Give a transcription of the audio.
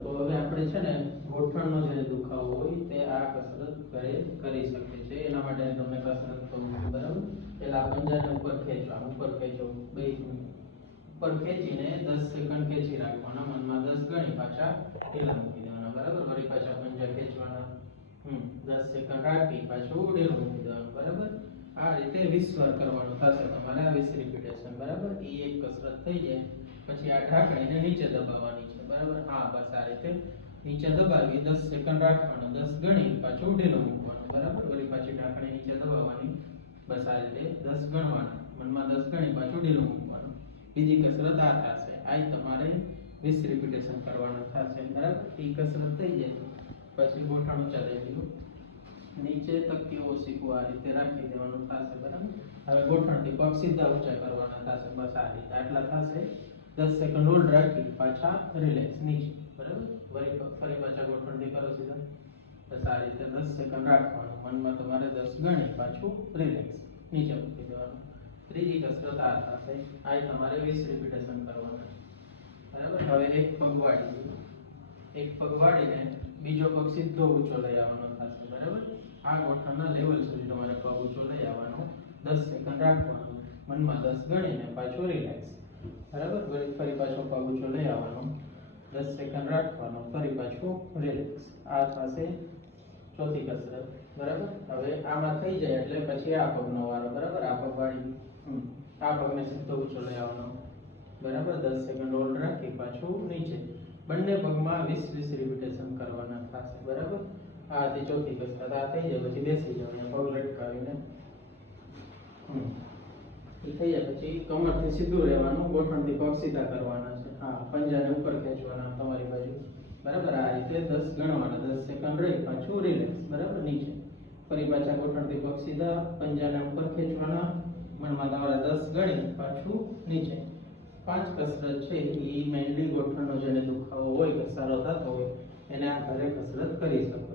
તો હવે આપણે છે ને ગોઠણનો જે દુખાવો હોય તે આ કસરત ઘરે કરી શકીએ છીએ. એના માટે તમને કસરત કહું છું, બરાબર. પહેલા પંજાને ઉપર ખેંચવાનું, ઉપર ખેંચો, બે ઉપર ખેંચીને 10 સેકન્ડ ખેંચી રાખવાના, મનમાં 10 ગણી પાછા ઢીલા મૂકી દેવાના, બરાબર. વળી પાછા પંજા ખેંચવાના, 10 સેકન્ડ રાખી પાછું ઢીલું મૂકી દેવાનું, બરાબર. આ રીતે 20 વાર કરવાનું થશે તમારે, આ 20 રિપીટેશન, બરાબર. એ એક કસરત થઈ જાય. પછી આ ઢાંકણીને નીચે દબાવવાની છે, બરાબર. હા, બસ આ રીતે નીચે દબાવી 10 સેકન્ડ રાખવાનું, 10 ગણી પાછું ઢીલું મૂકવાનું, બરાબર. વળી પાછી ઢાંકણી નીચે દબાવવાની, બસ આ રીતે 10 ગણવાના, મનમાં 10 ગણી પાછું ઢીલું મૂકવાનું. બીજી કસરત આ થશે. આ તમારે 20 રિપીટેશન કરવાના થશે, બરાબર. એ કસરત થઈ જાય પછી ગોઠણ ઊંચા દઈ દીધું, નીચે તકીઓ શીખવું, આ રીતે રાખી દેવાનું થશે, બરાબર. હવે ગોઠણથી પગ સીધા ઊંચા કરવાના થશે, બસ આ રીતે આટલા થશે. 10 સેકન્ડ હોલ્ડ રાખી પાછા રિલેક્સ નીચે, બરાબર. ફરી પાછા ગોઠણથી કરો સીધા, બસ આ રીતે 10 સેકન્ડ રાખવાનું, મનમાં તમારે 10 ગણી પાછું રિલેક્સ નીચે મૂકી દેવાનું. ત્રીજી કસરત આ થશે. આ તમારે 20 રિપીટેશન કરવાના, બરાબર. હવે એક પગ વાળી, એક પગ વાળીને બીજો પગ સીધો ઊંચો લઈ આવવાનો થશે, બરાબર. આ ગોઠણના લેવલ સુધી તમારે પગ ઊંચો લઈ આવવાનો, 10 સેકન્ડ રાખવાનું, મનમાં 10 ગણીને પાછો રિલેક્સ, બરાબર. ફરી પાછો પગ ઊંચો લઈ આવવાનો, 10 સેકન્ડ રાખવાનો, ફરી પાછું રિલેક્સ. આ થશે ચોથી કસરત, બરાબર. હવે આમાં થઈ જાય એટલે પછી આ પગનો વારો, બરાબર. આ પગ વાળી, આ પગને સીધો ઊંચો લઈ આવવાનો, બરાબર. 10 સેકન્ડ હોલ્ડ રાખી પાછું નીચે. બંને પગમાં 20 રિપીટેશન કરવાના થશે, બરાબર. આ હતી ચોથી કસરત. આ થઈ જાય પછી બેસી જવાનું, પગ લટકાવીને. એ થઈ જાય પછી કમરથી સીધું રહેવાનું, ગોઠણથી પગ સીધા કરવાના છે. હા, પંજાને ઉપર ખેંચવાના તમારી બાજુ, બરાબર. આ રીતે 10 ગણવાના, 10 સેકન્ડ રહી પાછું રિલેક્સ, બરાબર. નીચે ફરી પાછા ગોઠણથી પગ સીધા, પંજાને ઉપર ખેંચવાના, મનમાં તમારે 10 ગણી પાછું નીચે. 5 કસરત છે એ મેઇનલી ગોઠણનો જેને દુખાવો હોય, ઘસારો થતો હોય એને આ ઘરે કસરત કરી શકો.